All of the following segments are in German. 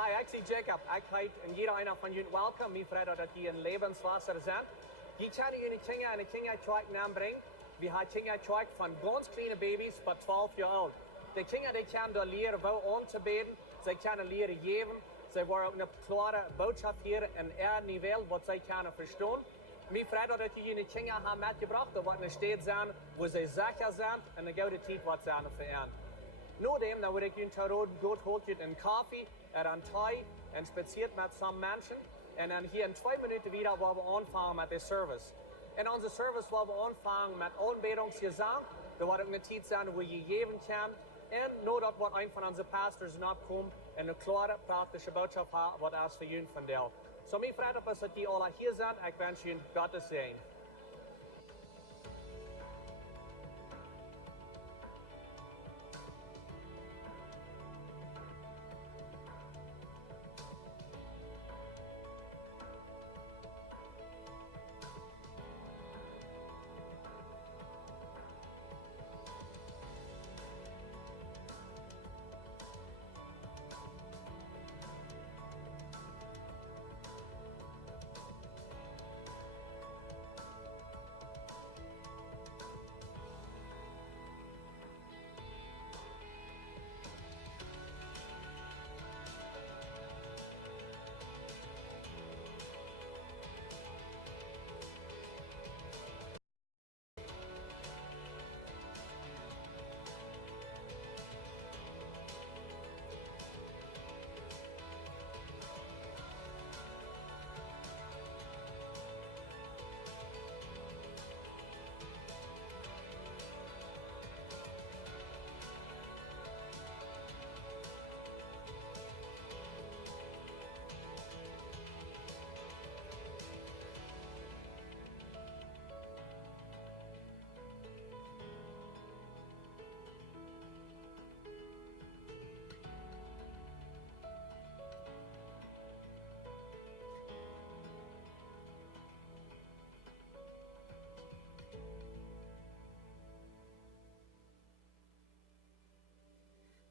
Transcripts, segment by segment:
Hi, ik Jacob. Ik heet en jeder einer van jullie welkom. Mijn vrienden dat die in Lebenswasser zijn. Je kan jullie kinderen en de kindertjeuk nambrengen. We hebben kindertjeuk van ganz kleine baby's tot 12 jaar oud. De kinderen die kunnen daar leren wel aan te beden. Ze kunnen leren geven. Ze worden ook een klare boodschap hier in er niveau wat zij kunnen verstaan. Mijn vrienden dat die jullie kinderen hebben metgebracht. Dat wordt een stad zijn waar ze zeker zijn en een goede tijd wat zijn voor hen. Nadem, dan word ik jullie terug goed holt je een koffie, een thee en spaziert met some mensen. En dan hier in 2 minuten wieder, waar we aanvangen met de service. In onze service, waar we aanvangen met aanbedingsgezang, er wordt ook een tijd zijn waar je geven kan. En nadat wordt een van onze pastors opkomt en een klare praktische boodschap heeft, wat als voor jullie vandaag. Zo, mijn vrienden, dat die alle hier zijn, ik wens jullie Gottes zegen.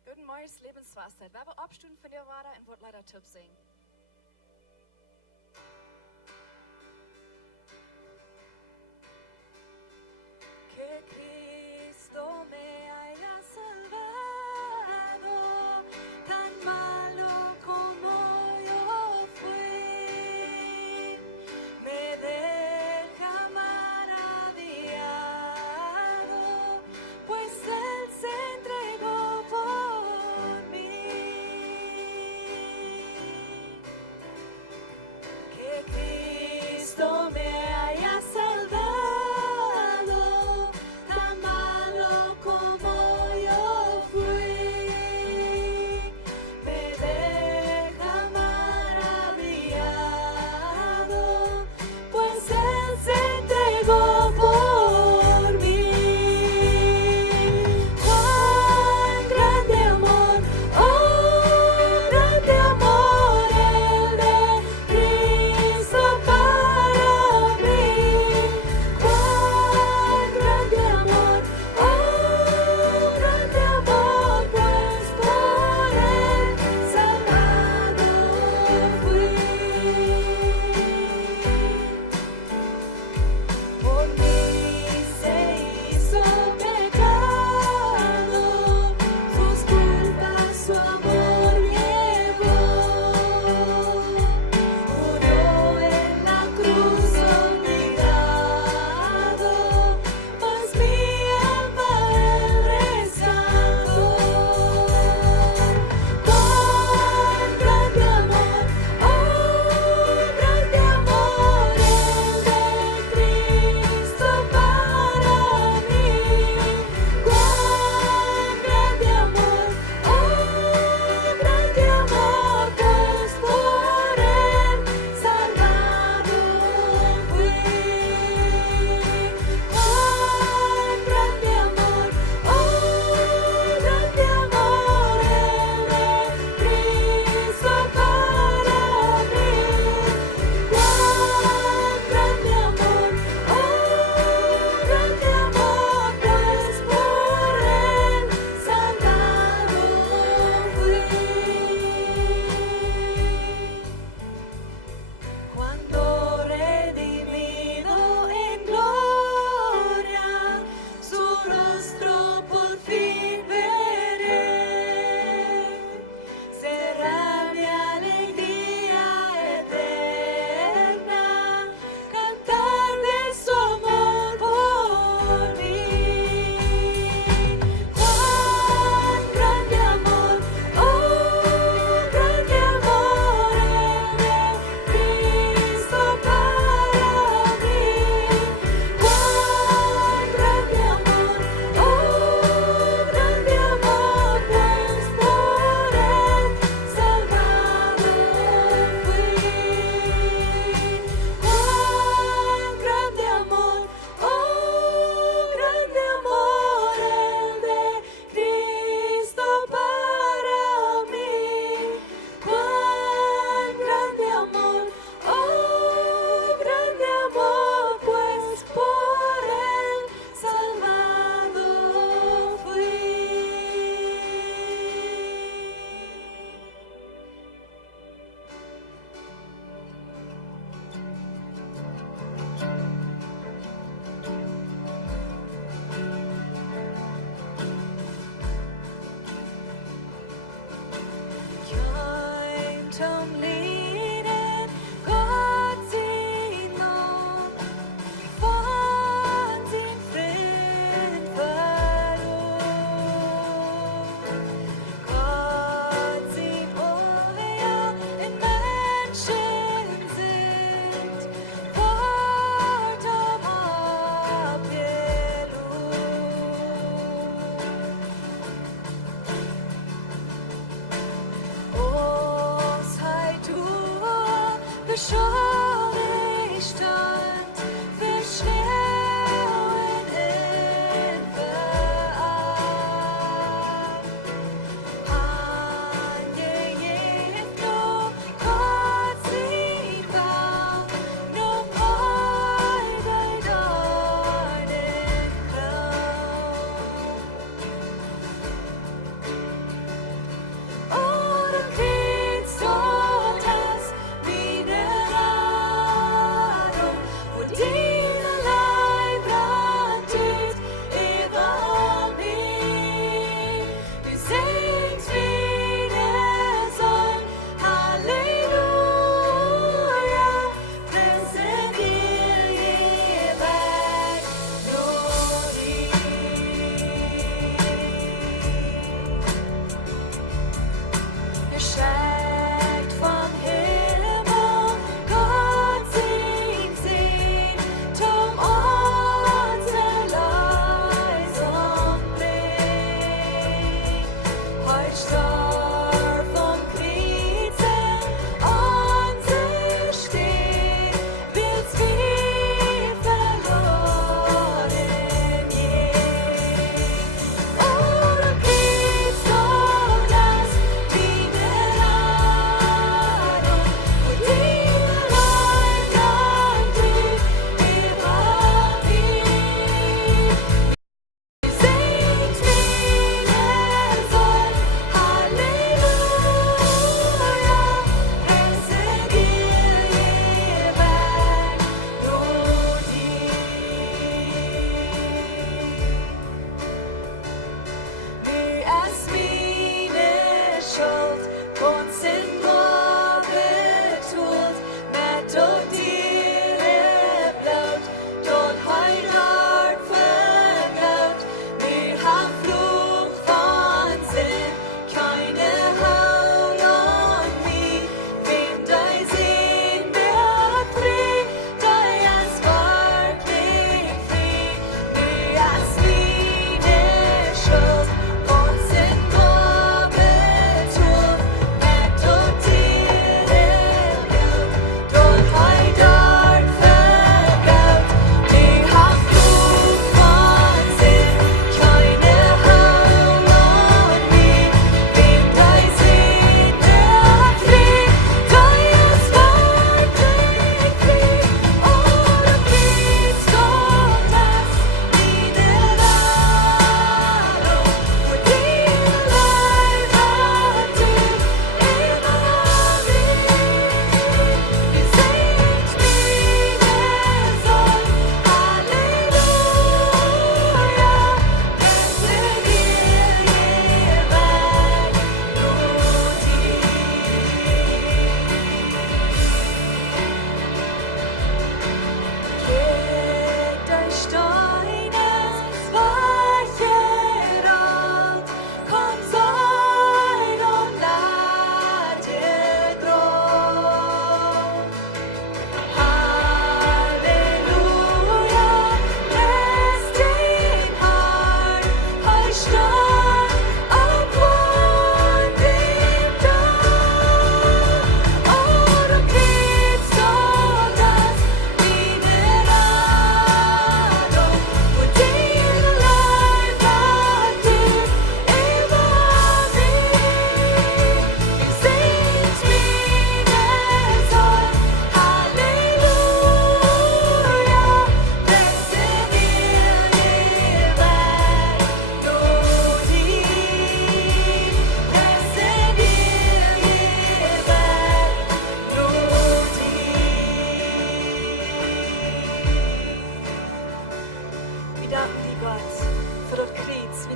Guten Morgen, Lebenswasser. Wir haben Abstunden von dir waren und wollen leider Tipp singen. Que Cristo me haya salvado, tan malo como yo fui, me deja maravillado, pues Él se entregó por mí.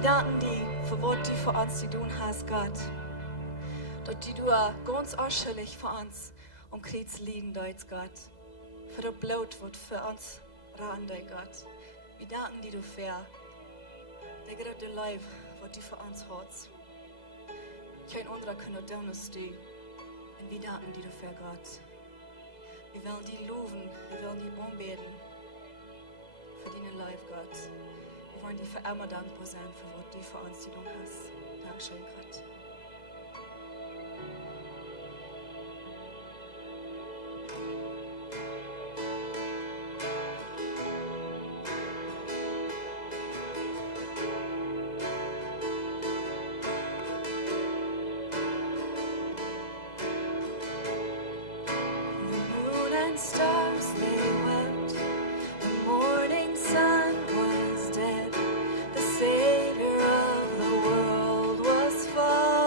danken dir für was du für uns zu tun hast, Gott. Dass du ganz ausschuldig für uns Kreuz liegen, Deutsch, Gott. Für das Blut, was für uns ran, Gott. Wir danken dir dafür. Der gerade Leib, was du für uns hast. Kein anderer kann das tun als du. Und wir danken dir dafür, Gott. Wir wollen dich loben, wir wollen dich anbeten. Für deinen Leib, Gott. Wir wollen dir für immer dankbar sein, für was du für uns zu tun hast. Dankeschön, Gott. Stars they wept, the morning sun was dead, the Savior of the world was fallen.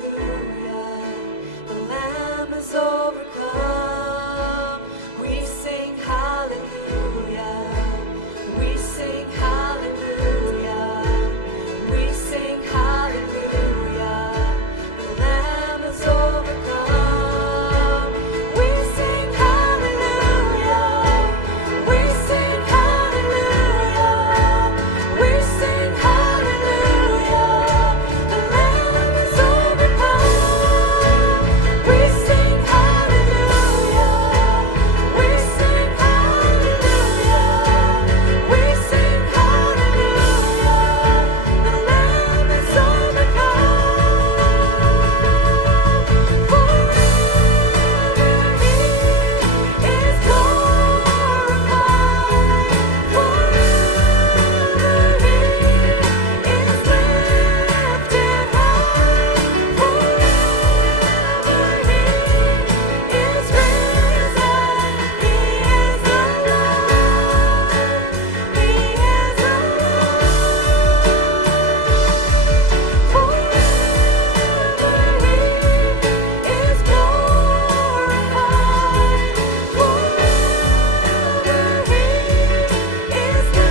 hallelujah. The Lamb is overcome. We sing hallelujah. We sing hallelujah. We sing hallelujah. The Lamb is overcome. We sing hallelujah. We sing hallelujah. We sing hallelujah. The Lamb is overcome. We sing hallelujah. We sing hallelujah. We sing hallelujah. The Lamb is overcome. Forever He is glorified. Forever He is lifted high. Forever He is risen. He is alive. He is alive. Forever He is glorified. Forever He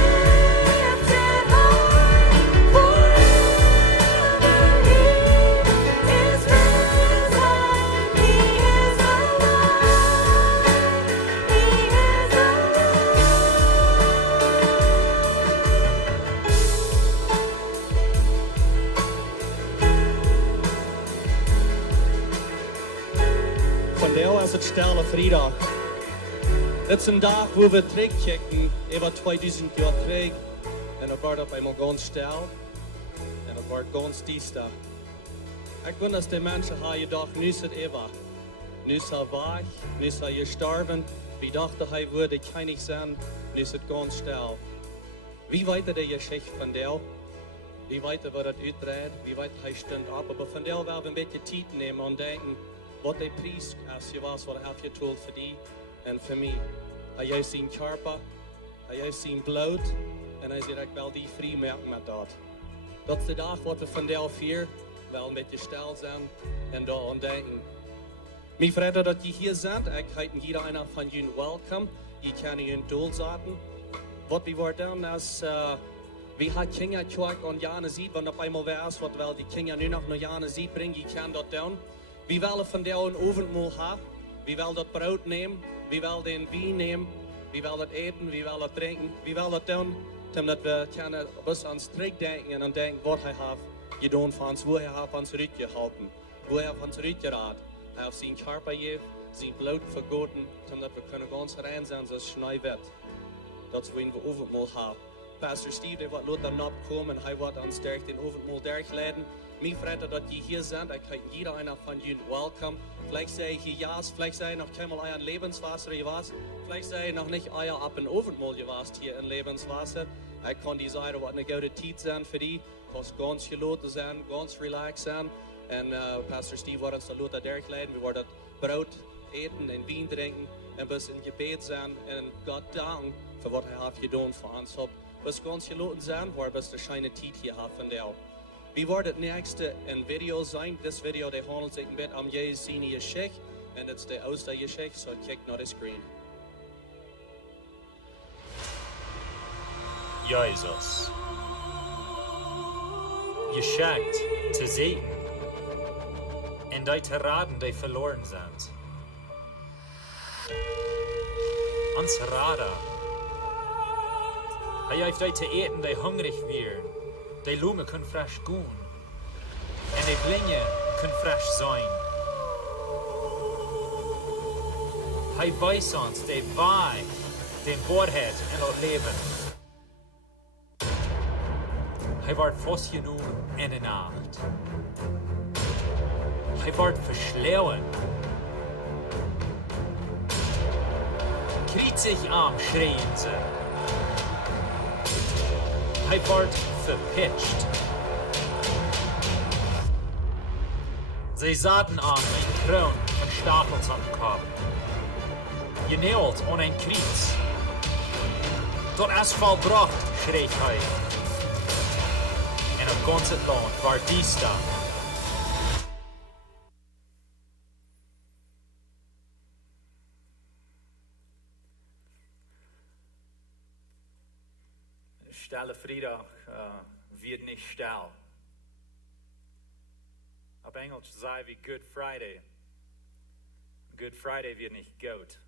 is lifted high. Forever He is risen. He is Vandaag is het stille vrijdag. Dit is een dag waar we terugkijken over 2000 jaar terug. En dat wordt op eenmaal ganz stil. En dat wordt ganz dienstig. Ik vind dat de mensen hier gedacht, nu is het eeuwig. Nu is hij weg, nu is hij gestorven. Wie dachten hij würde keinig zijn, nu is het ganz stil. Wie weet de geschichte van Deel? Wie weet wat het uitdraait? Wie weet hij stond op? Maar van Deel wel een beetje tijd nemen en denken wat de prijs is, je was wat hij heeft getoeld voor die en voor mij. Hij heeft zijn körper, hij heeft zijn bloed en hij zegt ik wil die vrij maken met dat. Dat is de dag wat we van Deel vieren, wel een beetje stil zijn en daar aan denken. Mijn vrienden dat je hier bent, ik heet jeder einer van jullie welkom. Je kan je doel zetten. Wat we worden is, we hebben kinderen gehad aan jaren ziet, want op eenmaal weer is wat wel die kinderen nu nog naar jaren ziet brengen, je kan dat doen. We willen van deel een avondmaal hebben. We willen dat brood nemen. We willen den wijn nemen. We willen dat eten. We willen dat drinken. We willen dat doen. Omdat we kunnen ons aan strikt denken en dan denken wat hij heeft gedaan voor ons. Hoe hij heeft ons uitgeholpen. Hoe hij heeft ons uitgeraad. Hij heeft zijn körper gegeven. Zijn bloed vergoten. Omdat we kunnen ganz rein zijn zoals Schneiwet. Dat is waarin we avondmaal hebben. Pastor Steve, die wordt later opkomen en hij wordt ons durch den avondmaal durchleiden. Mijn vrienden dat je hier bent, ik heet jeder einer van jullie welkom. Vielleicht sei je ja, vielleicht sei noch keinmal euer Lebenswasser gewas. Vielleicht sei noch nicht euer ab en Avondmahl gewas hier in Lebenswasser. Ich kann die sagen, wat eine gute Zeit sein für die. Kost ganz geloten sein, ganz relaxed sein. Und Pastor Steve wird uns da later durchleiden. Wir werden Brot eten en Wein trinken. En bis in Gebet sein und Gott danken für was er hat getan für uns. Bis ganz geloten sein, waar bis der scheine Zeit hier hat von der. Wie wordt het nächste een video zijn? Dit video die handelt zich een beetje om Jezus zijn geschichte. En het is de oudste geschichte, zo kijk naar de screen. Jezus. Geschenkt te zien. En die te raden die verloren zijn. Ons raden. Hij heeft die te eten die hungrig werden. Die lunge kunnen fresh gaan. En die blinde kunnen fresh zijn. Hij wijst ons de weg, de waarheid en het leven. Hij wordt vastgenomen in de nacht. Hij wordt versleeuwen. Kritzig arm schreien ze. Hij wordt verpitcht. Zij zaten aan een kroon van stapels aan de kop. Genäelt aan een kriets. Tot asfalt bracht, schreef hij. En op ganz het land waar die staan. Stille Freitag wird nicht still. Auf Englisch sei wie Good Friday. Good Friday wird nicht gut.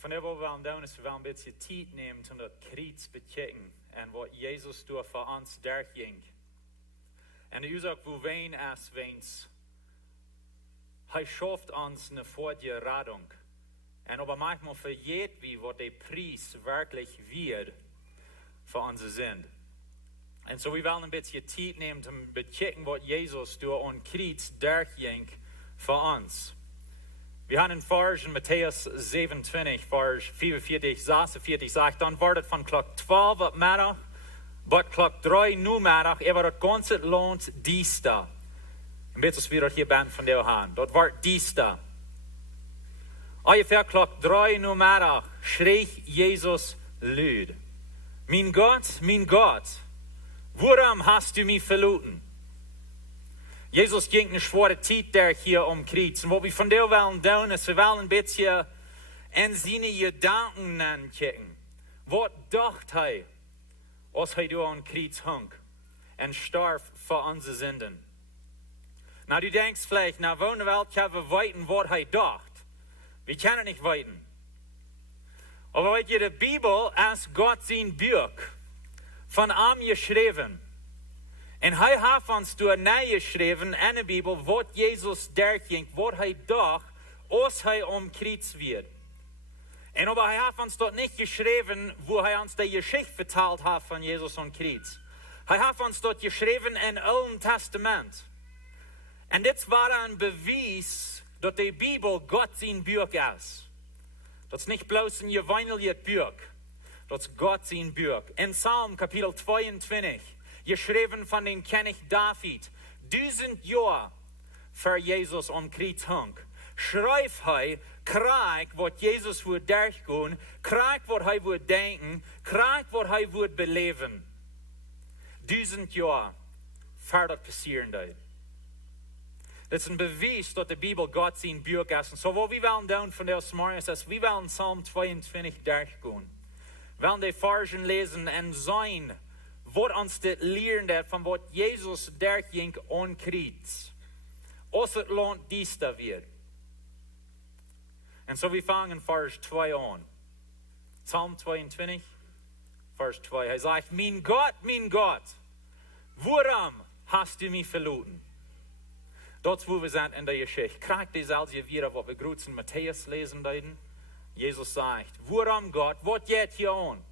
Von der, was wir tun, ist, wir wollen ein bisschen Zeit nehmen, um das Kreuz zu bechecken und was Jesus durch für uns durchging. Und ich sage, wo wen es, wenn's, er schafft uns eine Fortgeradung. Und aber manchmal vergeht wie, was der Preis wirklich wird für uns sind. Und so, wir wollen ein bisschen Zeit nehmen, um zu bechecken, was Jesus durch ein Kreuz durchging für uns. Wir haben in Vers in Matthäus 27, Vers 44, 46, sagt, dann wordt het van klok 12 op middag, tot klok 3 nu middag, er wordt het ganze Land diesta. Een beetje als we dat hier bent van de hand. Dat wordt diesta. Ungefähr klok 3 nu middag schreef Jezus luid. Mein Gott, waarom hast du mich verlassen? Jesus ging eine schwere Zeit der hier Kreuz. Und was wir von der wollen tun, ist, wir wollen ein bisschen in seine Gedanken kicken. Was dachte er, als er da am Kreuz hing und starb für unsere Sünden? Na, du denkst vielleicht, na, wo in der Welt können wir weiten, was er dachte? Wir können nicht weiten. Aber weil die Bibel ist Gott sein Buch von ihm geschrieben. En hij heeft ons door neergeschreven in de Bibel wat Jesus durchging, wat hij dacht, als hij omkreuz werd. En aber hij heeft ons dat niet geschreven, wo hij ons de Geschichte verteld heeft van Jesus omkreuz. Hij heeft ons dat geschreven in het Oude Testament. En dit was een bewijs dat de Bibel God zijn buch is. Dat is niet bloos een gewöhnliches buch. Dat is God zijn buch. In Psalm kapitel 22. Geschrieben von dem König David, 1000 Jahre für Jesus am Kreuz hing. Schreibt er, Krieg, was Jesus wird durchgehen, Krieg, was er wird denken, Krieg, was er wird beleben. 1000 Jahre für das passieren wird. Das ist ein Beweis, dass die Bibel Gott sein Buch ist. Und so, was wir wollen tun von der Morgens ist, wir wollen Psalm 22 durchgehen. Wir wollen die Versen lesen und sein, wat ons dit leert van wat Jesus durchging aan Kreuz. Als het land diesta wird. En so wir fangen Vers 2 an. Psalm 22, Vers 2. Hij sagt, mein Gott, waarom hast du mich verlassen? Dat wo wir sind in der Geschichte. Krijgt die zelfs hier wieder, wat wir groß in Matthäus lesen werden. Jesus sagt, waarom Gott, wat geht hier an?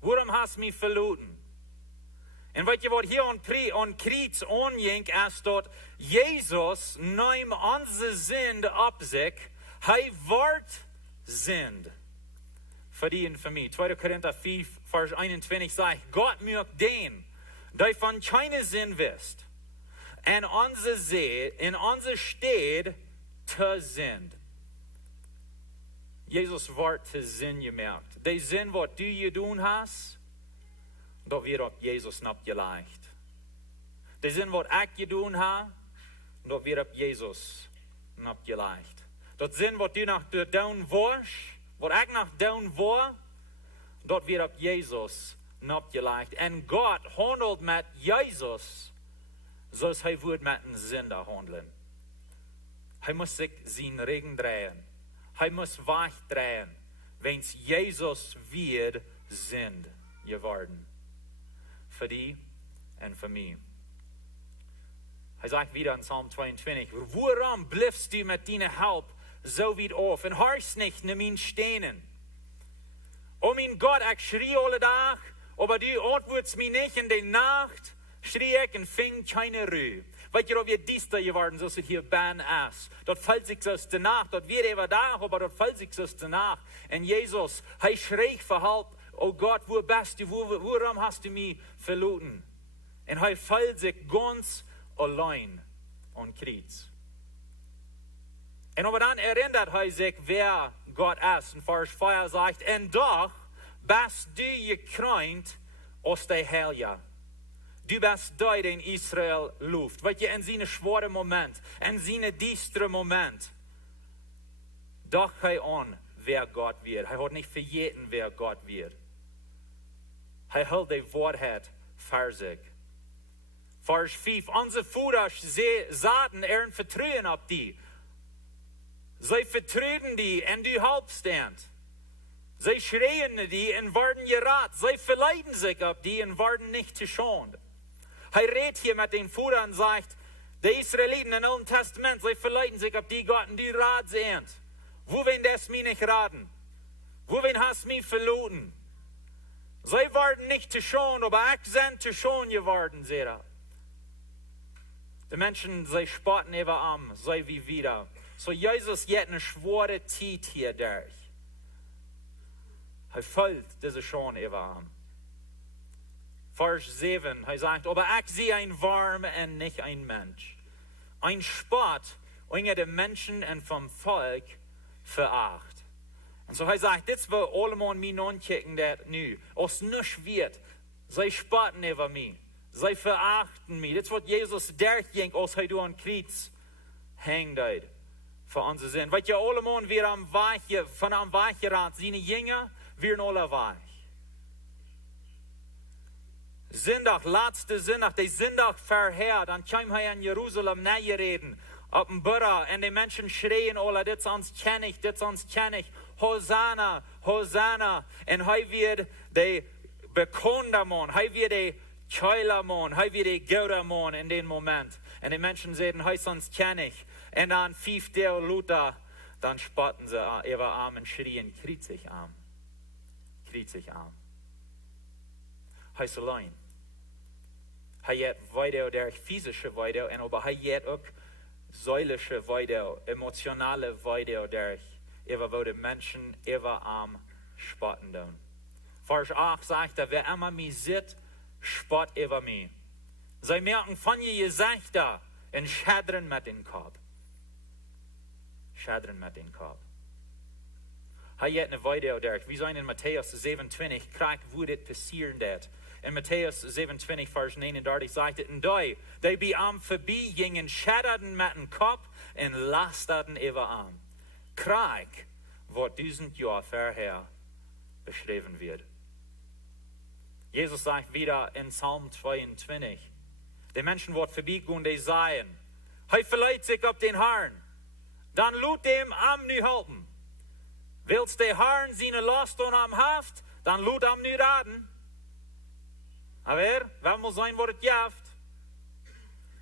Waarom hast du mich verlassen? En weet je wat hier aan Kreuz aanging, is dat Jezus nam onze zonde op zich. Hij wordt zonde. Voor die en voor mij. 2 Korinther 4, vers 21 zegt, Gott maakt den, die van keine Sinn wist. En onze zee, in onze stad, te zend. Jezus wordt te zin gemaakt. De zin wat du gedaan hast, dat wird op Jesus abgelegt. De zin wat ik gedaan heb, dat wird op Jesus abgelegt. Dat zin wat du nog doen was, wat ik nog doen wil, dat wird op Jesus abgelegt. En God handelt met Jesus, zoals hij wordt met een zinder handelen. Hij moet zich zijn regen draaien. Hij moet wegdraaien, wens Jesus wird zind geworden. Für die und für mich. Er sagt wieder in Psalm 22, warum bliffst du mit deiner Halb so weit auf und hörst nicht nach meinen Steinen? Oh mein Gott, ich schrie alle Tag, aber du antwortest mich nicht in der Nacht, schrie ich und fing keine Ruhe. Weet je, ob wir diester geworden, so es hier ben ist. Dort fällt sich aus der Nacht, dort wird er da, aber dort fällt sich aus der Nacht. Und Jesus, er schrie verhalb, oh Gott, wo bist du, warum hast du mich verlassen? Und er fällt sich ganz allein an Kreuz. Und aber dann erinnert er sich, wer Gott ist. Und Vers 4 sagt, und doch bist du gekrönt aus der Heilige. Du bist der, den Israel luft. Weet je, in zijn schwere moment, in zijn diestere moment, dacht hij aan wer Gott wird. Hij had nicht vergeten, wer Gott wird. Hij houdt de waarheid voor zich. Vers 5. Onze voeders zaten er vertrouwen op die. Zij vertrouwden die en die hulpstand. Zij schreien die en worden geraad. Zij verleiden zich op die en worden niet geschont. Hij redt hier met den voeders en zegt, de Israëlieten in het Oude Testament, zij verleiden zich op die Gott en die raad zijn. Wohin des mij nicht raden? Wohin hast mich verloren? Zij worden nicht geschont, aber ich sind geschont geworden, seht ihr. Die Menschen, zij spotten even am, zij wie wieder. So Jesus jet eine schwere Zeit hier durch. Hij vult diese schon even am. Vers 7, hij sagt, aber ich sehe ein Worm und nicht ein Mensch. Ein Spott unter den Menschen und vom Volk veracht. Und so hij sagt, dit wil allemaal mij aankijken dat nu. Als nichts wird, zij spotten over mij. Zij verachten mij. Dit is wat Jesus derging als hij door een kruis hangt uit. Voor onze zin. Wat je allemaal weer van am Weich geraakt. Zijn Jünger weer alle weich. Zondag, laatste zondag, de zondag verheerd. Dan kwam hij in Jeruzalem nagereden. Op een burra. En de mensen schreien alle, dit is ons kennig, dit is ons kennig. Hosanna, Hosanna. En hij werd de bekende man. Hij werd de keiler man. Hij werd de goede man in den moment. En de mensen zeiden, hij is ons kennig. En dan 5 deel Luther. Dan spotten ze even aan en schrien, kriegt sich aan. Kriegt sich aan. Hij is alleen. Hij heeft weidel der physische weidel. En aber hij heeft ook seelische weidel. Emotionale weidel der wo die Menschen even am spotten doen. Vers 8 sagt er, wer immer mich sieht, spott über mich. Sie merken von je Gesichter und schädern mit dem Kopf. Schädern mit dem Kopf. Hij heeft een video daar. We zijn in Matthäus 27, krijg hoe dit passieren dat. In Matthäus 27, vers 39 zegt het, en die bij am voorbij gingen, schäderden met een kop en lasterden even aan. Krijg wat 1000 jaar vorher beschreven wird. Jesus sagt wieder in Psalm 22, die Menschen wordt voorbijgaan, die zeggen, hij verleidt zich op den Herrn, dan laat dem am nu helpen. Willst de Herrn zijn last on am haft, dan laat am nu raden. Aber, wel moet zijn wat het jaft.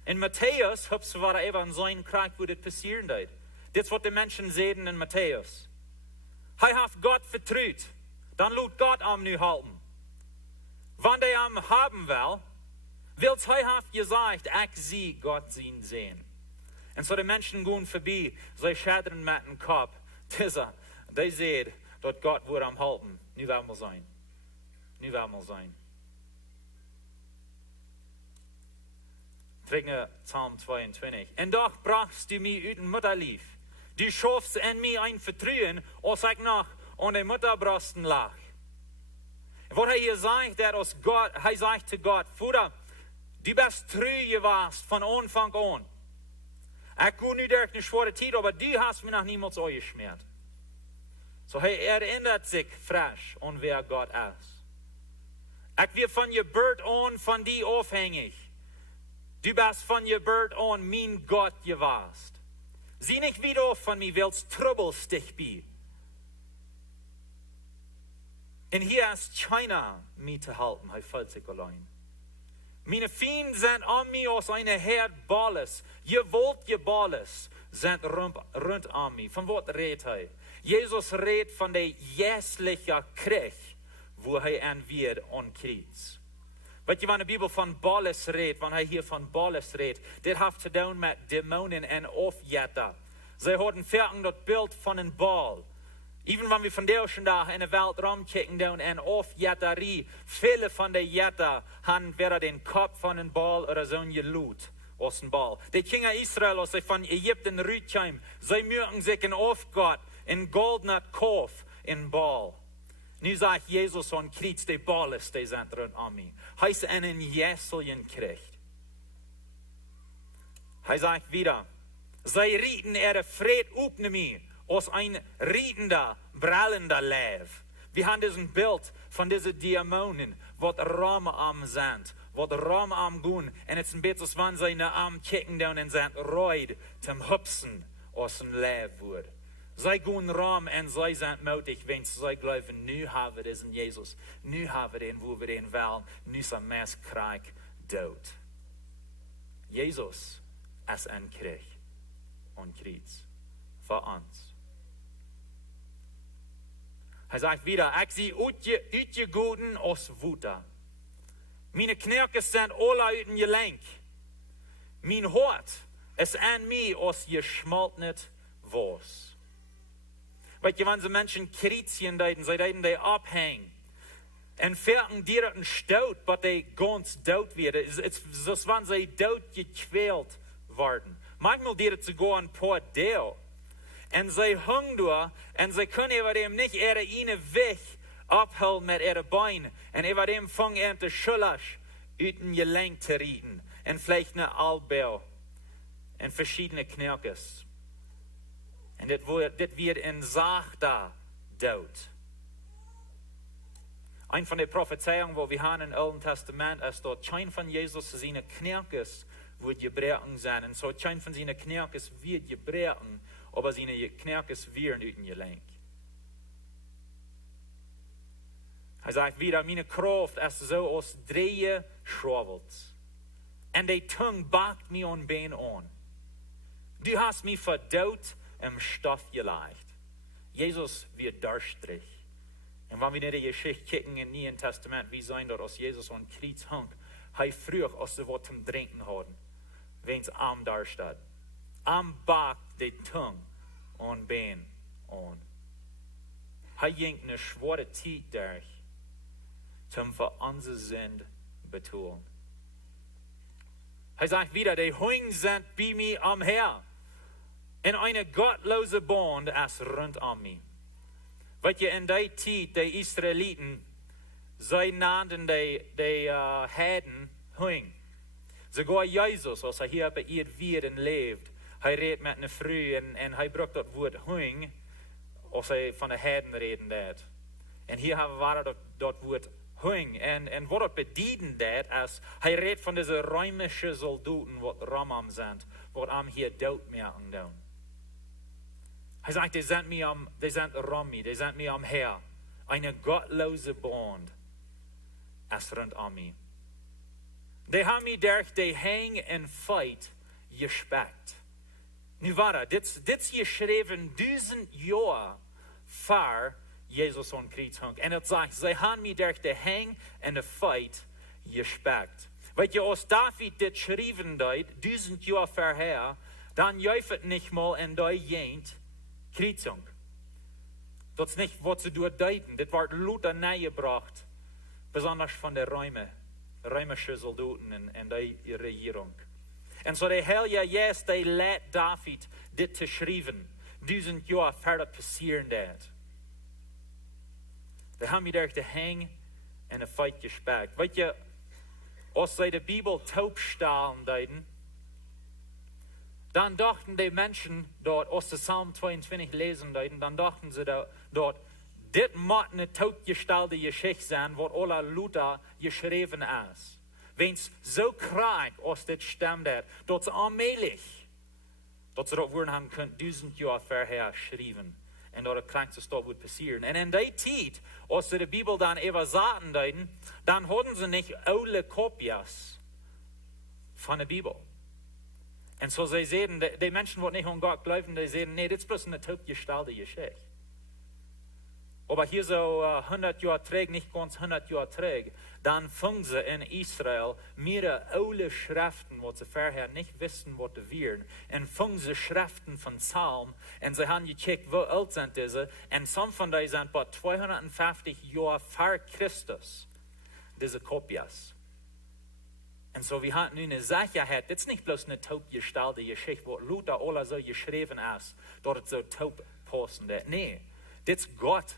In Matthäus, hupst wat er even aan zijn krijgt, hoe dit passieren deed. Dit is wat de mensen zeiden in Matthäus. Hij heeft God vertrouwd, dan laat God am nu helpen. Wanneer hij am haben wil, wils hij heeft gezegd, ik zie God zien sehen. En zo de mensen gaan voorbij, zij schäderen met een kop. Die zeiden dat God wordt am helpen. Nu wel maar zijn. Nu wel maar zijn. Terug naar Psalm 22. En doch brachtst du mij uit een mutterlief. Du schofst in mij een vertrouwen, als ik nog aan de mutterbrusten lag. Wat hij hier zegt, dat als God, hij zegt te God, Vader, du bist treu geweest van Anfang an. Ik ga nu durch eine schwere tijd, aber du hast mir noch niemals ausgeschmiert. So hij erinnert zich frisch an wer Gott ist. Ik wil van je Geburt an van die afhängig. Du bist von je Geburt an mein Gott geweest. Zie nicht wieder auf von mir, wels troublest dich bei. Und hier ist keiner, mich zu halten, hij fällt sich allein. Meine Fienden sind an mir aus einer Herd Balles. Je wollt je Balles sind rund an mir. Von was redet hij? Jesus redet von der jässlichen Krieg, wo hij an wird an Kreuz. Weet je, wanneer de Bibel van Balles redt, wanneer hij hier van Balles redt, dit heeft te doen met demonen en afjetten. Zij hadden verken dat beeld van een bal. Even wanneer we vandaag in de wereld rondkijken doen en afjetterie, viele van de jetten hebben weer den kop van een bal of zo'n geloot als een bal. De Kinder Israël, als zij van Egypten rütkwamen, zij merken zich een afgod, een goldener Kopf, een bal. Nu zegt Jezus aan Kreuz, de bal is, die zijn rund aan mij. Hij is in een jässeljen Krieg. Hij zegt wieder, zij rieten vrede op mij, als een rietender, brallender Leib. Wir haben diesen Bild von diesen Dämonen, wat ram am zijn, wat ram am goen. En het is een beetje als wanneer zij naar am kijken dan en zijn roid tem hupsen als een leef wordt. Zij gaan ram en zij zijn moedig, want zij geloven, nu hebben we het in Jezus. Nu hebben we het in wo we het wel. Nu is een mens krijg dood. Jezus is een kreeg on kruis voor ons. Hij zegt wieder, ik zie uit je goeden als woede. Mijn knerken zijn alle uit je lenk. Mijn hart is aan mij als je schmaltnet was. Weet je, wanneer ze mensen kritien deiden, zij deiden die abhängen. En verken direct een stoot, wat die ganz dood werden. Het is zoals wanneer zij dood gekweld worden. Manchmal direct sogar een paar deel. En zij hang door, en zij kunnen over hem niet ene weg afhalen met ihre beinen. En over hem vangen te schullers uit je lenk te rieten. En vielleicht een albel. En verschiedene knerkes. En dit wird een zachter dood. Een van de prophezeiungen, wo wir haben im Alten Testament, ist dort, kein von Jesus seine Knerkes wird gebrochen sein. Und so kein von seinen Knerkes wird gebrochen, aber seine Knerkes werden in je lenk. Hij sagt wieder, meine Kraft ist so aus drei Schwavels. Und die Tongue bakt mir an Bein an. Du hast mich verdaut im Stoff gelegt. Jesus wird durchstrich. Und wenn wir in die Geschichte kicken im Neuen Testament, wie sein dort, als Jesus an Kreuz hang, hij früher, als sie was zum Trinken hatten, wenn es am da steht. Am bakt die Tongue an Bein an. Hij ging eine schwere Zeit durch, zum für unsere Sünde betonen. Hij sagt wieder, die Hunger sind bei mir am Herr. En eine gottlose Bond ist rund um mich. Weet je, in die tijd, die Israëlieten, zij nannten die Heiden Hunger. Sogar Jesus, als hij hier bij ihr Werden leeft, hij redt met een vrouw en hij gebruikt dat woord Hunger, als hij van de Heiden reden deed. En hier hebben we dat woord Hunger. En wat het bedienen deed, is, hij redt van deze Römische Soldaten, wat Ramam zijn, wat am hier doodmerken doen. Hij zegt, die zijn rom mij, die zijn mij am Herr. Eine gottlose Bond is rondom mij. Die hebben mij durch die hang en fight gespekt. Nu waar, dit is geschreven 1000 jaar voor Jezus aan Kreuz hang. En het zegt, zij hebben mij durch die hang en de fight gespekt. Weet je, als David dit schreven deed, 1000 jaar vorher, dan juift het niet mal en die jent Kreuzung. Dat is niet wat ze doordeuten. Dit wordt Luther nagebracht. Besonders van de Römische Soldaten en de regering. En zo de Heilige Geest, die laat David dit te schrijven. 1000 jaar verder passieren dat. Die hebben door de hang en de fight gespekt. Weet je, als zij de Bibel taubstalen deuten, dan dachten die Menschen dort, als ze Psalm 22 lesen deuten, dan dachten ze dort, dit moet een taubgestelde Geschichte zijn, wat alle Luther geschreven is. Wens zo krijg als dit stemt, dat ze allmählich, dat ze dat woorden hebben kunnen 1000 jaar vorher schrijven. En dat het krankste stad wordt passieren. En in die tijd, als ze de Bibel dan übersetzen deuten, dan hadden ze niet oude kopies van de Bibel. En zo zij zeiden, die mensen die niet aan God geloven, die zeiden, nee, dit is bloß een taubgestelde Geschichte. Aber hier so 100 Jahre terug, nicht ganz 100 Jahre terug, dann fingen sie in Israel mehrere alte Schriften, wo sie vorher nicht wissen, was sie wären. Und fingen sie Schriften von Psalm, und sie haben gecheckt, wo alt sind diese, und some von denen sind bei 250 Jahre vor Christus, diese Kopias. Und so, wir haben nun eine Sicherheit, das ist nicht bloß eine taubgestelde Geschichte, wo Luther alle so geschrieben ist, dass es so taub passen. Nee, das ist Gott.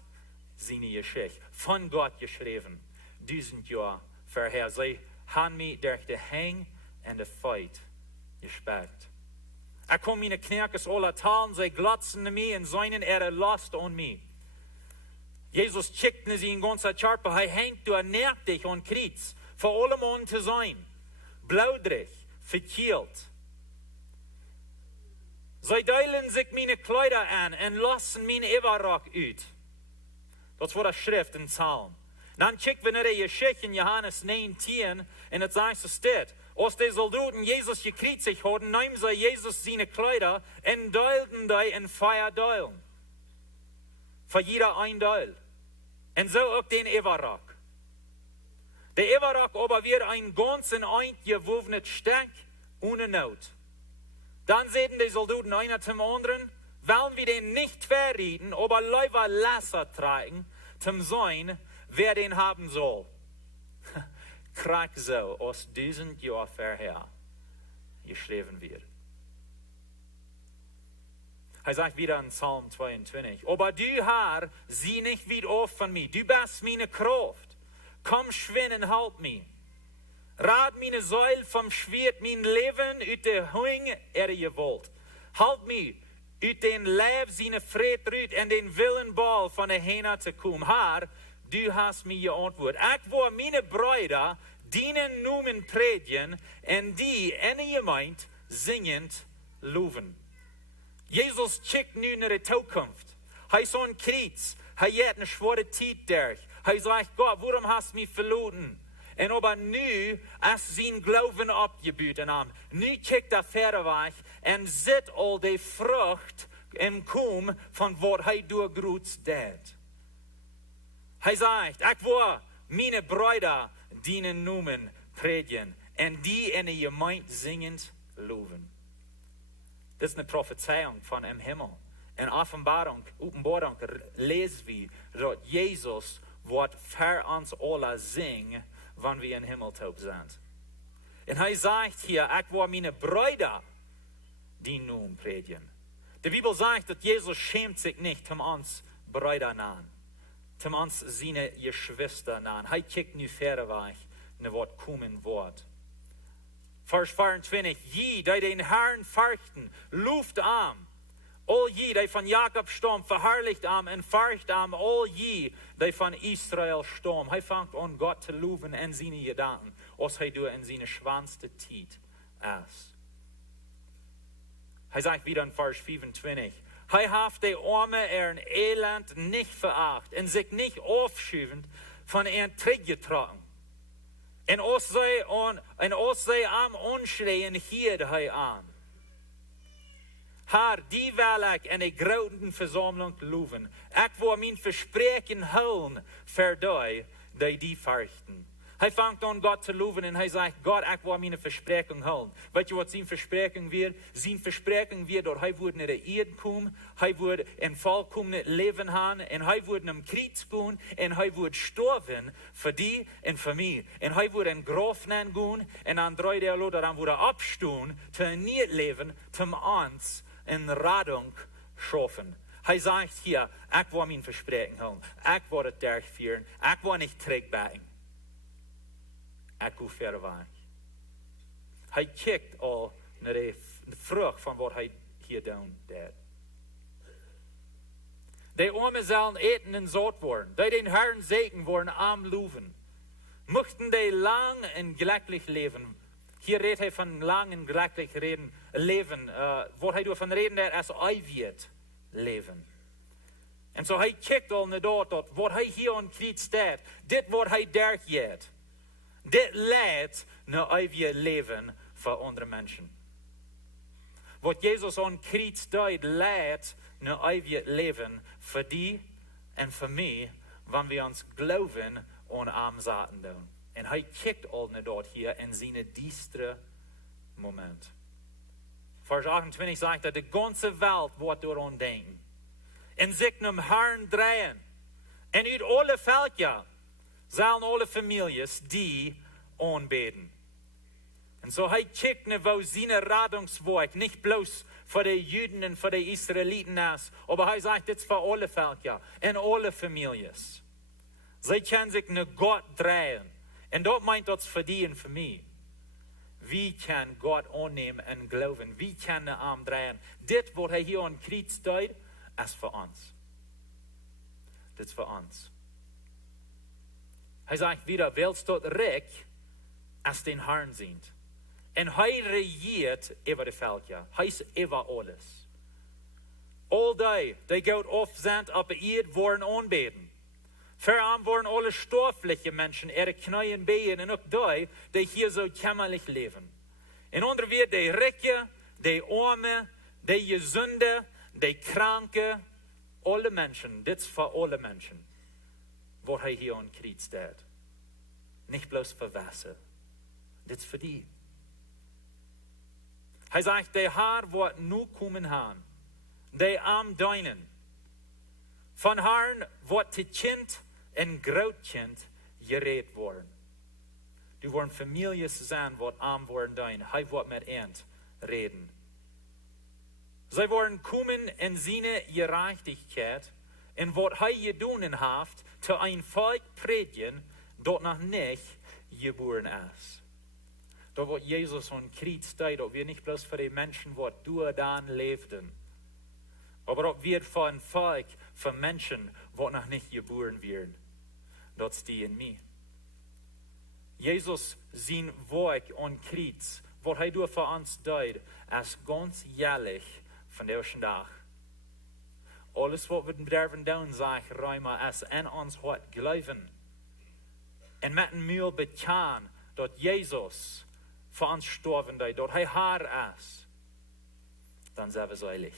Seine Geschichte, von Gott geschrieben, 1000 Jahre vorher. Sie haben mich durch die Hang und die Fight gespekt. Kommen meine Knerkes alle talen, sie glotzen mich und seinen ihre Last an mich. Jesus schickte sie in ganzer Charpe. Hij hängt du ernährt dich und Krieg, vor allem on zu sein. Blaudrig, verkielt. Zij deilen sich meine Kleider an und lassen mijn Everrock uit. Dat wordt de schrift in Psalm. Dan checken we naar de Geschichte in Johannes 19 en het zegt zo staat. Als de soldaten Jezus gekreuzigt hadden, nahmen sie Jesus seine Kleider und deilten die in 4 Deilen. Für jeder ein Deil. Und so auch den Everrock. Der Everrock aber wird ein ganzen eingewovenes Stück ohne Not. Dann sehen die Soldaten einer zum anderen, wollen wir den nicht verrieten, aber lieber Lesser tragen, zum sein, wer den haben soll. Krieg so aus 1000 Jahren vorher geschrieben wird. Er sagt wieder in Psalm 22, aber du, Herr, sieh nicht weit auf von mir, du bist meine Kraft. Komm schwind und halt mich. Rad meine Seil vom Schwert, mein Leben uit der Hung gewollt. Halt mich uit den Leib seine Fried ruht en den Willenball von der Hena zu kommen. Herr, du hast mir geantwortet. Ich war meine Brüder, dienen noemen predigen en die in der Gemeinde singend loven. Jesus schickt nu naar de toekomst. Hij is on Kreuz. Hij heeft een schwere tijd durch. Hij sagt, Gott, warum hast du mich verloren? En aber nu is zijn Glauben abgebüht aan. Nu kijkt hij verder weg en ziet al de vrucht en kom van wat hij doorgroet deed. Hij zegt, ik wil mijn Brüder dienen noemen, predigen en die in de gemeinde zingend loven. Dat is een prophezeiung van im Himmel. In Openbaring lezen we dat Jezus wordt voor ons alle zingen, wanneer we in Himmeltop zijn. En hij zegt hier, ik wil mijn Brüder die noemen predigen. De Bibel zegt dat Jezus schämt zich niet om ons Brüder aan. Om ons zijn Geschwister aan. Hij kijkt nu verder weg naar wat komen wordt. Vers 24, je die den Herrn fürchten, luft aan. Al je die van Jacob stam, verherrlicht aan en fürcht aan. Al je die van Israel stam. Hij vangt aan God te loven en zijn gedanken, als hij doet in zijn schwanste tijd is. Hij zegt weer in vers 25, hij heeft de armen en elend niet veracht en zich niet afschuwend van een teruggetrokken. En als zij am onschreien, hield hij aan. Herr, die wil ik in de grote verzameling loven. Ik wil mijn verspreken houden voor die fürchten. Hij vangt aan God te loven en hij zegt, God, ik wil mijn verspreking houden. Weet je wat zijn verspreking weer? Zijn verspreking weer dat hij wordt naar de eerd komen, hij wordt een volkomen leven hebben en hij wordt naar Kreuz gaan en hij wordt sterven voor die en voor mij. En hij wordt in graf gaan en aan 3 dagen later dan wordt opstaan te een nieuw leven, te ons in Radung schaffen. Hij zegt hier, ik wil mijn verspreking houden. Ik wil het durchführen. Ik wil niet terugbacken. Ik ga verder weg. Hij kijkt al naar de vrucht van wat hij hier doen deed. De armen zullen eten en zout worden. Die den Herrn zegen worden am loven. Mochten die lang en gelukkig leven. Hier redt hij van lang en gelukkig leven. Wat hij doet van reden deed als eeuwig leven. En zo hij kijkt al naar dat wat hij hier aan Kreuz deed. Dit wat hij durchgeeft. Dit leidt naar eeuwig leven voor andere mensen. Wat Jezus aan Kreuz deed, leidt naar eeuwig leven voor die en voor mij, wanneer we ons geloven aan hem zaten doen. En hij kijkt al naar dat hier in zijn dienstere moment. Vers 28 zegt dat de ganze wereld wordt door denken. En zich naar Herrn draaien. En uit alle volken zullen alle families die aanbeden. En zo hij kijkt naar wo zijn reddingswerk niet bloos voor de Juden en voor de Israëlieten is, maar hij zegt dit is voor alle volken en alle families. Zij kunnen zich naar God draaien. En dat meint dat voor die en voor mij. Wie kan God aannemen en geloven? Wie kan naar hem draaien? Dit wat hij hier aan Kreuz deed, is voor ons. das für uns. Er sagt wieder, willst du reich als den Herrn sind. Und er regiert über die Völker. Er ist über alles. All die Gott oft sind auf der Erde, wollen anbeten. Vor allem wollen alle stoffliche Menschen ihre Knie beten und auch die hier so kämmerlich leben. In anderen wird die Reiche, die Arme, die Gesunde, die Kranke, alle Menschen, das ist für alle Menschen, was er hier an Krieg steht. Nicht bloß für Wasser, das ist für die. Er sagt, der Herr wird nur kommen haben, der am Deinen. Von Herrn wird die Kind und Großkind geredet worden. Du wollen Familie sein, wird arm worden dein. Er wird mit ihnen reden. Sie wollen kommen in seine Gerechtigkeit und was er getan hat, zu ein Volk predigen, das noch nicht geboren ist. Da wird Jesus an Kreuz steht, ob wir nicht bloß für die Menschen, die durch dann lebten, aber ob wir für ein Volk, für Menschen, die noch nicht geboren werden. Das steht in mir. Jesus, sein Werk an Kreuz, was er durch für uns tut, ist ganz jährlich von der ersten Tag. Alles, was wir dürfen tun, sagt Römer, ist in uns Hort glauben. Und mit dem Mühe bekennen, dass Jesus für uns gestorben ist, dass er Herr ist. Dann sind wir selig.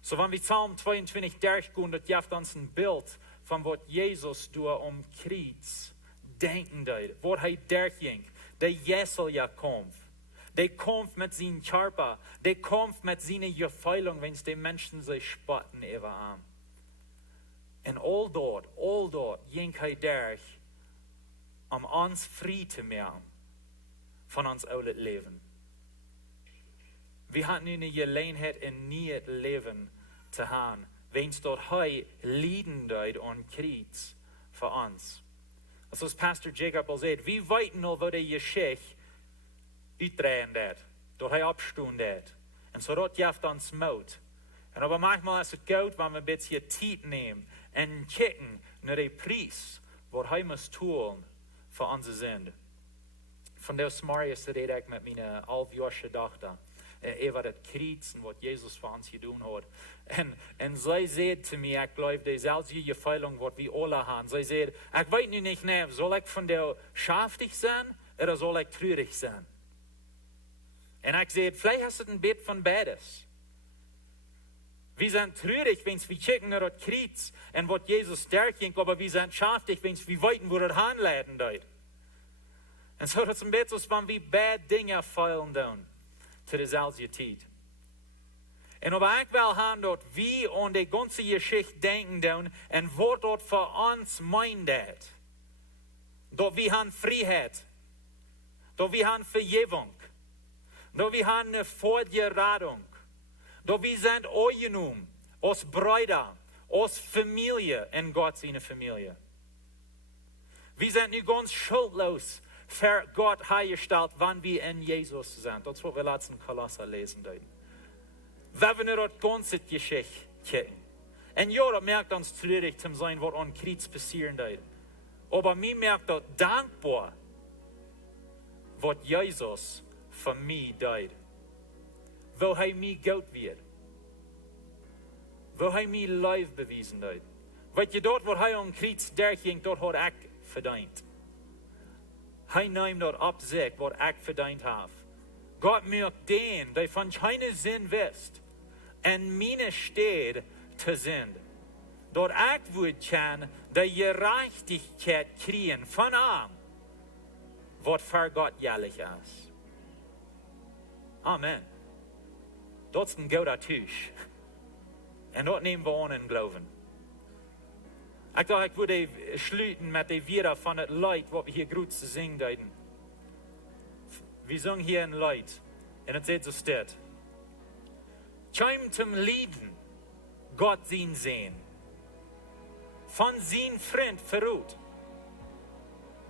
So, wenn wir Psalm 22 durchgehen, das gibt uns ein Bild von was Jesus durch Kreuz denken tut, was er durchging. Der Jesel ja kommt. Der kommt mit seinem Körper. Der kommt mit seiner Gefeilung, wenn es die Menschen sich spotten über ihn. Und all dort ging er durch, uns frei zu machen von uns alten Leben. Wir hatten eine Gelegenheit in nie Leben zu haben, wenn es dort hei lieden dort an Kreuz für uns. Also, als Pastor Jacob al sagt, wie weit noch wo die Geschichte uitdraaien dat, dort hei abstehen dat. Und so dort jaft uns Mut. Und aber manchmal ist es gut, wenn wir ein bisschen Zeit nehmen und kicken nach dem Preis, was er muss tun für unsere Sünde. Von der Marius rede ich mit meiner 11-jährigen Tochter. Über das Kreuz und was Jesus für uns getan hat. Und sie sagt zu mir, ich glaube, die selbe Gefeilung, was wir alle haben. Sie sagt, ich weiß nicht mehr, soll ich von der schaftig sein oder soll ich traurig sein? Und ich sage, vielleicht hast du ein Bild von beides. Wir sind traurig, wenn wir kicken nach das Kreuz und was Jesus durchging, aber wir sind schaftig, wenn wir weiten, wo das anleiten dort. Und so das ist ein Bild, als wenn wir beide Dinge feilen tun. Zu derselben Zeit. Und aber ich will haben, dass wir an die ganze Geschichte denken tun und was dort für uns meint. Dass wir haben Freiheit. Dass wir haben Vergebung. Dass wir haben eine Fortgeradung. Dass wir sind angenommen als Brüder, als Familie in Gott seine Familie. Wir sind nicht ganz schuldlos für Gott hergestellt, wann wir in Jesus sind. Das ist, was wir letzten Kolosser lesen. Wenn wir nicht das ganze Geschichte kennen. Und ja, das merkt uns traurig zu sein, was an Kreuz passieren wird. Aber mir merkt das dankbar, was Jesus für mich tut. Weil er mir gut wird. Weil er mir Life bewiesen hat. Weil je dort, wo er an Kreuz durchging, dort hat ich verdient. Er nimmt dort ab sich, was ich verdient habe. Gott merkt den, der von keinem Sinn wisst, in meine Städte zu sind. Dort ich würde kann, die Gerechtigkeit kriegen von ihm, was für Gott jährlich ist. Amen. Das ist ein guter Tisch. Und dort nehmen wir an in Glauben. Ich dachte, ich würde schließen mit den Wieder von dem Lied, was wir hier gut zu singen deuten. Wir singen hier ein Lied. Und es steht so steht. Kein zum Lieden, Gott sein sehen. Von sein Freund verruht.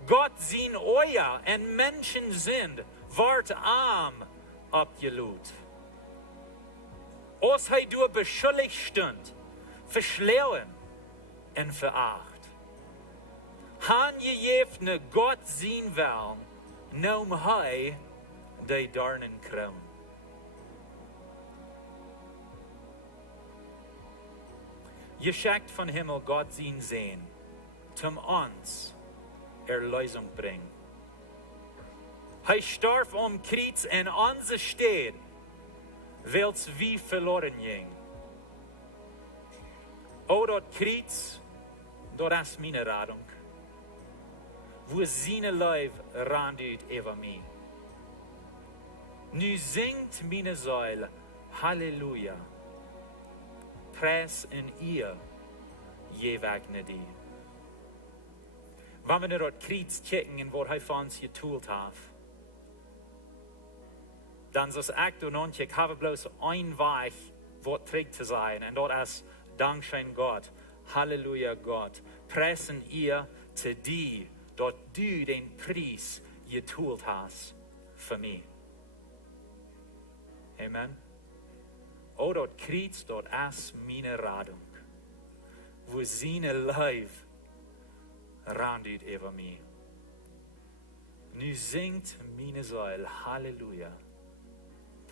Gott sein euer und Menschen sind, wart arm abgelut. Als er du beschuldigt stund, verschleuen en veracht. Han gegevne Gott zien wel, noem hij de doornenkroon. Geschenkt von Himmel Gott zien sehen, zum uns Erlösung bringen. Hij starf Kreuz en onze steed, wils wie verloren ging. O dat Kreuz, dat is mijn Radung, wo seine Leib randet über mich. Nu singt meine Säule, Halleluja, Preis in ihr, je wegne die. Wenn wir dort Kreuz checken in wat hij voor ons getoold heeft, dan zoals ik en ons, ik heb bloos een weg wat terug te zijn. En dat is dankzij Gott, Halleluja Gott, preisen ihr zu die, dat du den Preis getoold hast für mich. Amen. O dat Kreuz, dat is meine Radung, wo seine Leib randet über mich. Nu singt meine Säule, Halleluja,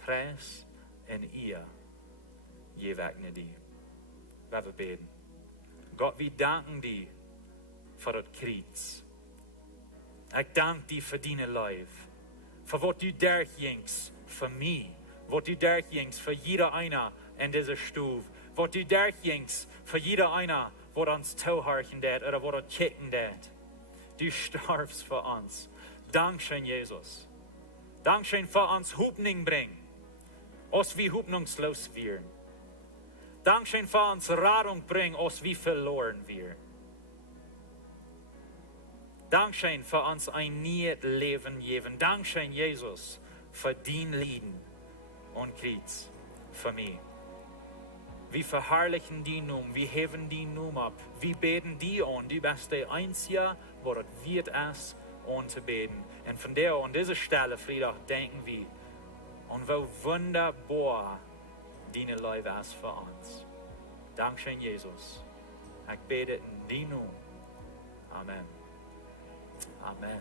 Preis en ihr, je wegne die. Wir beten. Gott, wir danken dir für das Kreuz. Ich danke dir für deine Leib, für was du durchgingst für mich, was du durchgingst für jeder einer in dieser Stube, was du durchgingst für jeder einer, was uns zuhören wird oder was uns checken wird. Du starbst für uns. Dankeschön, Jesus. Dankeschön für uns Hoffnung bringen, als wir hoffnungslos wären. Dankeschön für uns Radung bringen, als wir verloren wären. Dankeschön für uns ein neues Leben geben. Dankeschön, Jesus, für dein Leben und Kreuz für mich. Wir verherrlichen die Namen, wir heben die Namen ab, wir beten die an. Du bist der Einzige, wo es wird ist, anzubeten. Und von der an dieser Stelle, Friedrich, denken wir, und wie wunderbar deine Liebe ist für uns. Dankeschön, Jesus. Ich bete in die Namen. Amen. Amen.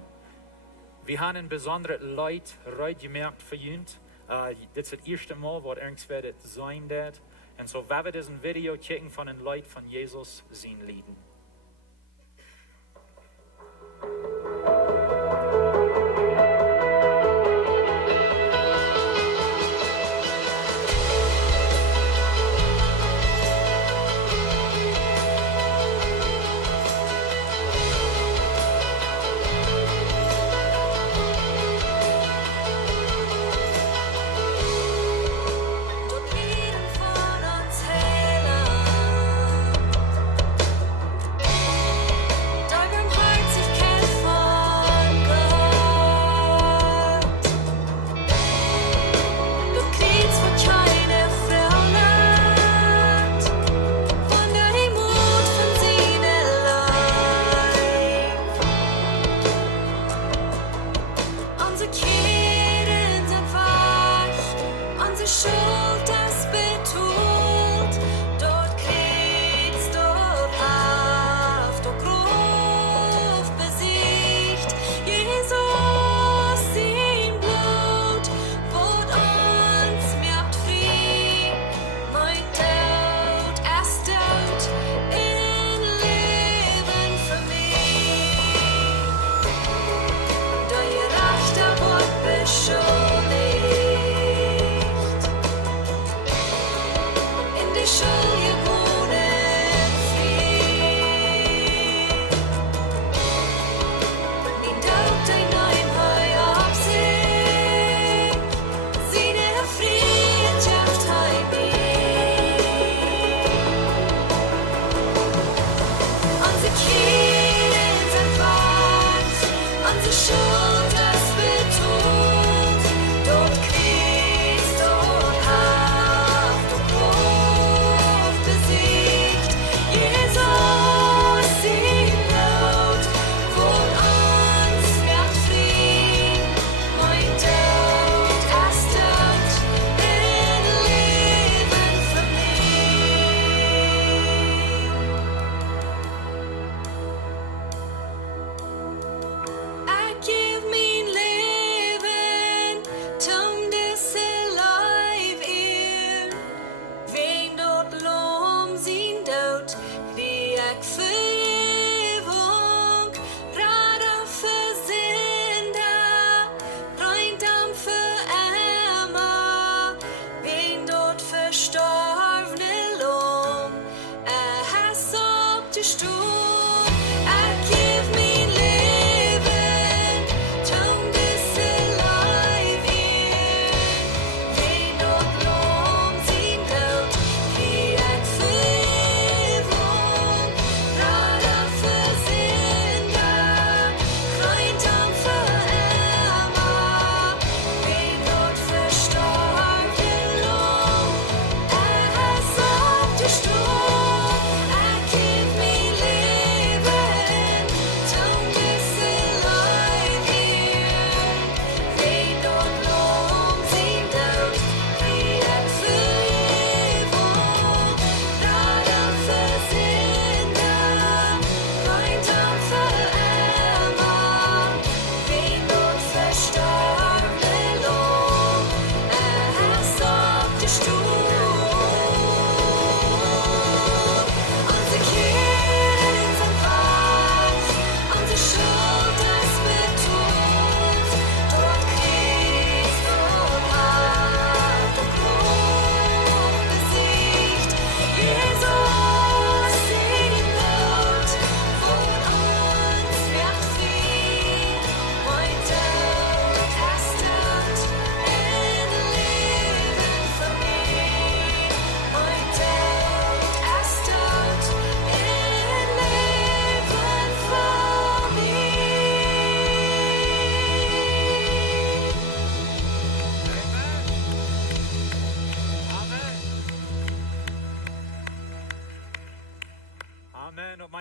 Wir haben ein besonderes Leid gemerkt für uns. Das ist das erste Mal, was irgendwas sein wird. Und so werden wir diesen Video checken von den Leuten von Jesus sein Lieden.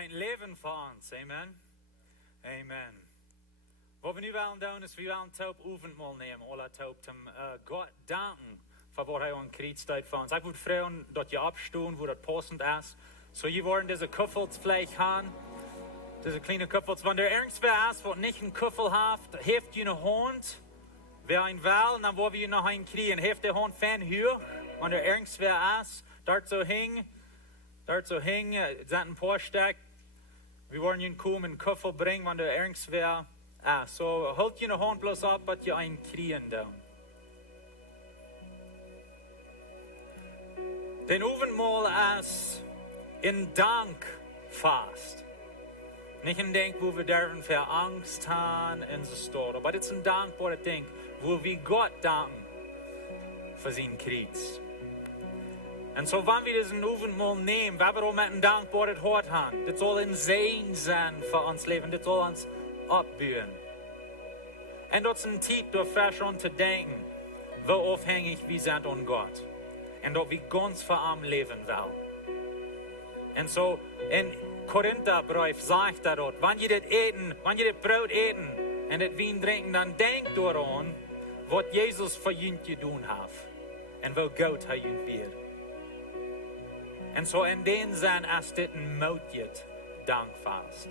ein Leben für uns. Amen. Amen. Was wir nu willen doen, is we willen taub avondmaal nemen. Alle taub zum Gott danken für was er an Kreuz deed für uns. Ich würde fragen, dass ihr abstehen, wo das passend ist. So, ihr wollen diese Kuffels vielleicht haben. Diese kleine Kuffels. Wenn der irgendwer ist, was nicht ein Kuffel hat, hilft ihr eine Hand. Wer ein will, dann wollen wir noch einen kriegen. Hilft der Hand fan hoch. Wenn der irgendwer ist, dort so hängen, sind ein paar Stück. Wir wollen ihn kommen, einen Kuffel bringen, wenn der irgendwer ist. So, holt ihr eine Hand bloß ab, dass ihr einen kriegen da. Den Abendmahl ist in Dank fast. Nicht ein Ding, wo wir dürfen für Angst haben in so Stadt, aber das ist ein dankbares Ding, wo wir Gott danken für seinen Kreuz. Und so, wenn wir diesen Abendmahl nehmen, wenn wir auch mit einem dankbaren Hort haben, das soll ein Segen sein für uns Leben, das soll uns abbauen. Und das ist ein Zeit, da frisch an zu denken, wie aufhängig wir sind an Gott. Und dass wir ganz für ihn leben wollen. Und so, in Korintherbrief sagt er dort, wenn ihr das eten, wenn ihr das Brot eten und das Wein trinken, dann denkt daran, was Jesus für ihn getan hat. Und wie Gott er ihn wird. Und so in den Sinn ist das ein Mahlzeit dankfast.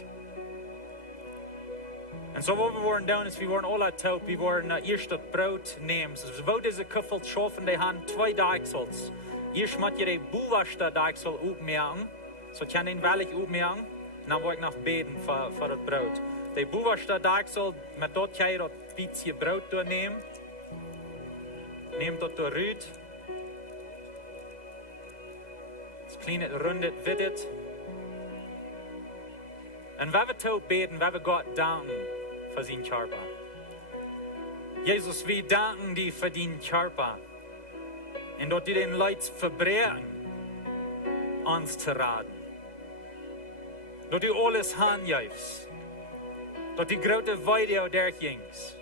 Und so was wir wollen tun, ist, wir wollen alle taub, wir wollen erst das Brot nehmen. So, wo diese Kuffel schaffen, die haben 2 Deichsels. Erst muss ihr den bewussten Deichsel aufmerken. So kann ich ihn wirklich aufmerken. Und dann wollen ich noch beten für das Brot. Der bewusste Deichsel, mit dort kann ich das bisschen Brot nehmen. Nehmt das rüt. Das kleine rundet wird. Und wenn wir taub beten, wenn wir Gott danken für seinen Körper. Jesus, wir danken dir für deinen Körper. Und dass du den Leuten verbrechen, uns zu raten. Dass du alles handjäufst. Dass die große Weide durchgingst.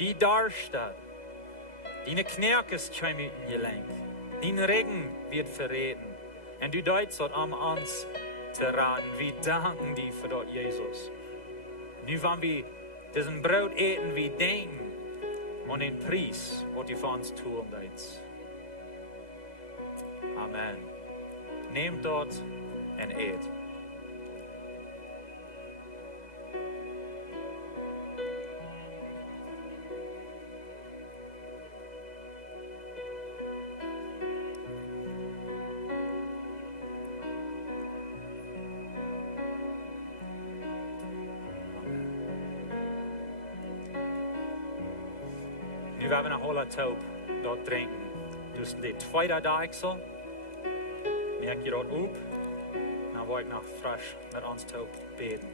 Die darstellt. Deine Knirkes kommen gelenkt. Dein Regen wird verreten. Und du deutst dort um uns zu raten. Wir danken dir für das, Jesus. Nu, wenn wir diesen Brot eten, wir denken an den Preis, was du für uns tun willst. Amen. Nehmt dort und eet. Nu hebben we een hele taub dort trinken. Dus de tweede deiksel. Merk je dat op. Dan word ik nog frisch met ons taub beten.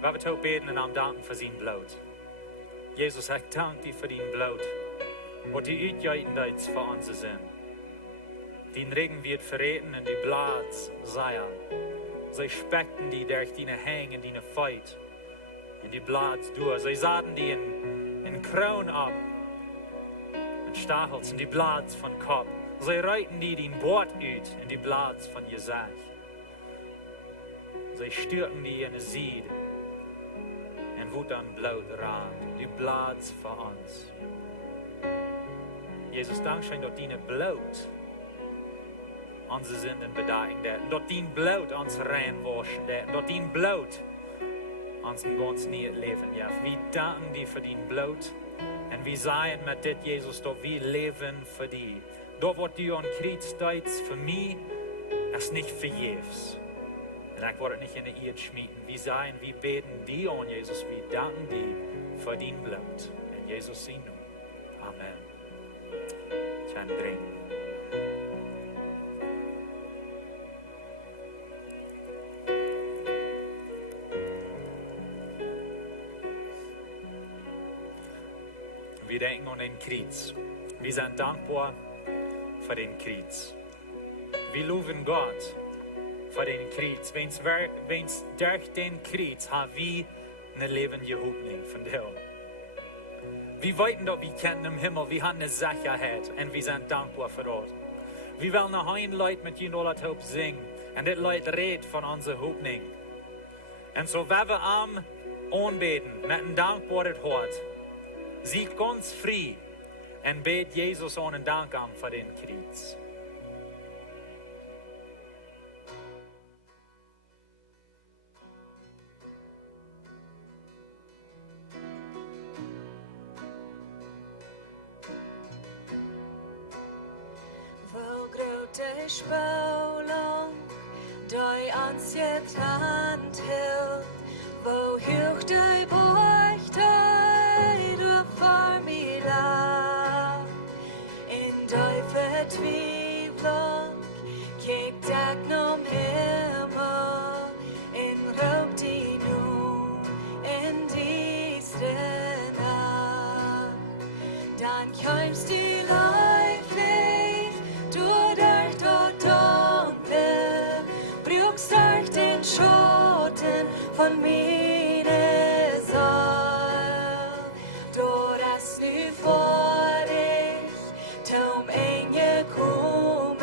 We hebben taub beten en dan danken voor zijn bloed. Jezus, ik dank je voor zijn bloed. Wat die uitgeiten deed voor onze zin. Die Regen wird verreten en die Blatt seien. Zij speckten die durch die hängen, die feit. In die Blatt durch. Sie sahen die in Kroon ab. In Stachels, in die Blatt von Kopf. Sie reiten die in Bord uit, in die Blatt von Jesach. Sie stürken die in die Sied. En wo dann Blut rand. Die Blatt für uns. Jesus, Dankeschön, dass deine Blut unsere Sünden bedecken, dass dein Blut uns reinwaschen, dass dein Blut uns ein ganz neues Leben gibt. Wir danken dir für dein Blut und wir sagen mit dir, Jesus, dass wir leben für dich. Das, was du an Kreuz deutest für mich, ist nicht vergebens. Und ich werde nicht in die Erde schmieden. Wir sagen, wir beten dir an, Jesus, wir danken dir für dein Blut. In Jesus' sein Namen. Amen. Ich kann trinken. Wir denken an den Kreuz. Wir sind dankbar für den Kreuz. Wir loben Gott für den Kreuz. Wenn es durch den Kreuz haben wir eine lebende Hoffnung von dir. Wir wissen, dass wir kennen im Himmel, wir haben eine Sicherheit und wir sind dankbar für das. wie wel nog een Leute mit je alle hoop zingen. En dit Leute redt von unserer Hoffnung. En so werden wir am aanbeten met een dankbaarheid hart. Zie ganz frei en bet Jesus aan en dank aan voor den Kreuz. Wo grote Spaulang, dei ans getrannt hielt, wo hoch dei Borch, dei du vor mir lag. In dei Vertwieblung, kiek dag nom Himmel, in Raub die nun, in diese Nacht. Dann kämst die Leiflich, du durch dort Dunkel, brückst durch den Schoten von meine Soll. Dort hast nu vor dich, zum Engel kommen,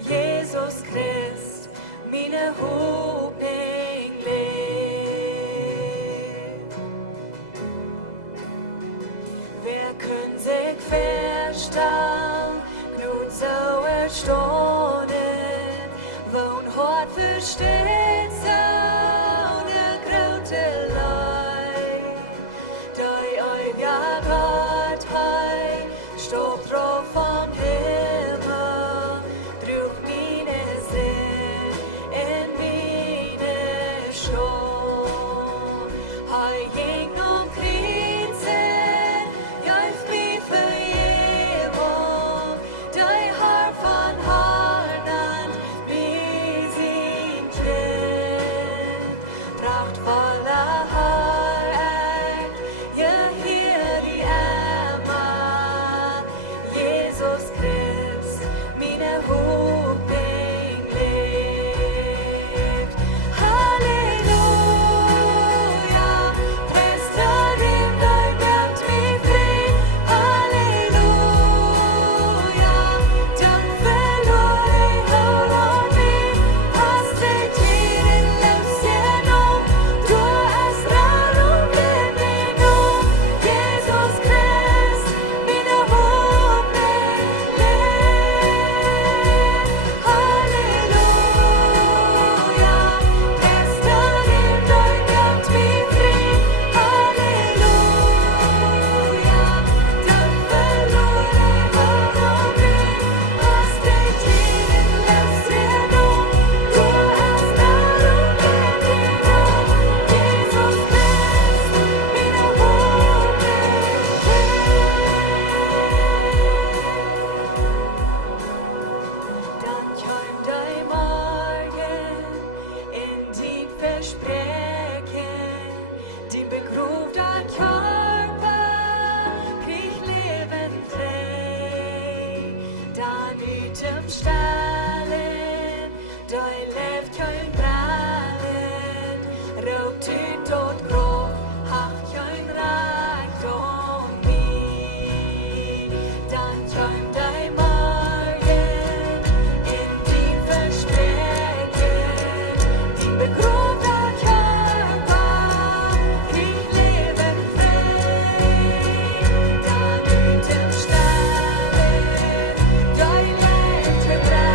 Jesus Christ, meine Hoffnung lebt. Wer können sich verstehen, genug so erstaunen, wo ein Hort versteht, so eine große Leid. Dei euch ja Gott hei, stopp drauf vom Himmel, drück meine Sinn in meine Schuhe. Hei ging Kreuzen, jäuf mich für jemand, dei Haar von Harland bis in Kind. Prachtvoller Haareck, ja hier die Emma, Jesus Christ, meine Hoffnung lebt. Halleluja, Priester, dem dein Gott mich frei. Halleluja, Dank verlor ich Haul und Weh. Hast dich Tieren lässt dir noch, du hast Rat und Bindung. Jesus Christ, meine Hoffnung lebt. Halleluja, Priester, dem dein Gott mich frei. Halleluja, Dank verlor ich Haul und Weh. Hast dich Tieren lässt dir noch, du hast Rat und Bindung. Jesus Christ, meine Hoffnung lebt. Dann kommt dein Morgen in die Versprechen, die begrub dein Körper, krieg Leben frei. Dann ütem Stahlen, dein Left kein Prallen, raubt tüt und grob, hacht kein Reichtum nie. Dann kommt dein Morgen in die Versprechen, die begrub dein Körper, krieg Leben frei. Dann ütem Stahlen, dein Left kein Prallen,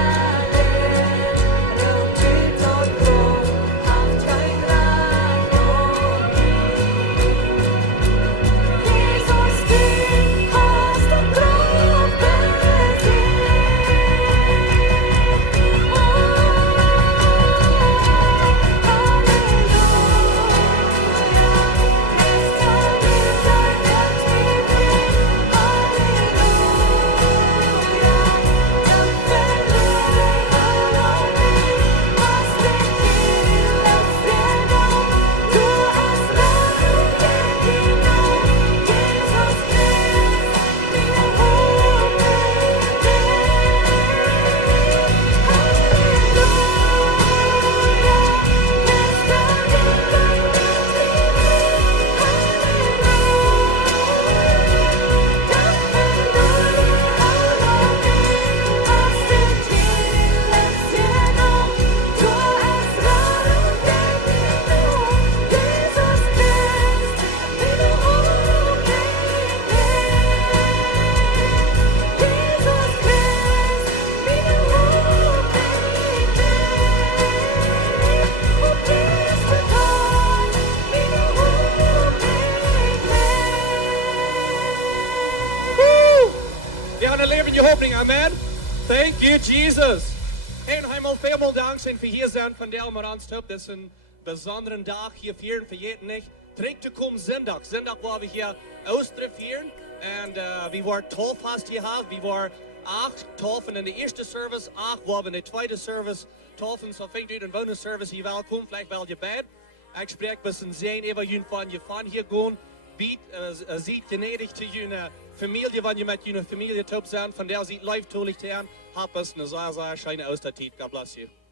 gaan een leven je hoop amen. Thank you, Jesus. En helemaal veel dank zijn voor hier zijn van Del Moranstop. Dat is een bijzondere dag hier vieren, vergeten niet. Terug te komen zondag. Zondag waar we hier Oosteren vieren. En we waren 12 vast gehad. We waren 8 toffen in de eerste service, 8 waren in de tweede service. Toffen, zo vindt u een wonen service hier welkom, vielleicht wel je bed. Ik spreek een bisschen zijn over jullie van je van hier gaan. Bied, ziet gnädig zu jullie familie, wanneer je met jullie familie top zijn. Van der ziet live toelig te aan. Hab es een sehr schöne Ostertijd. God bless you.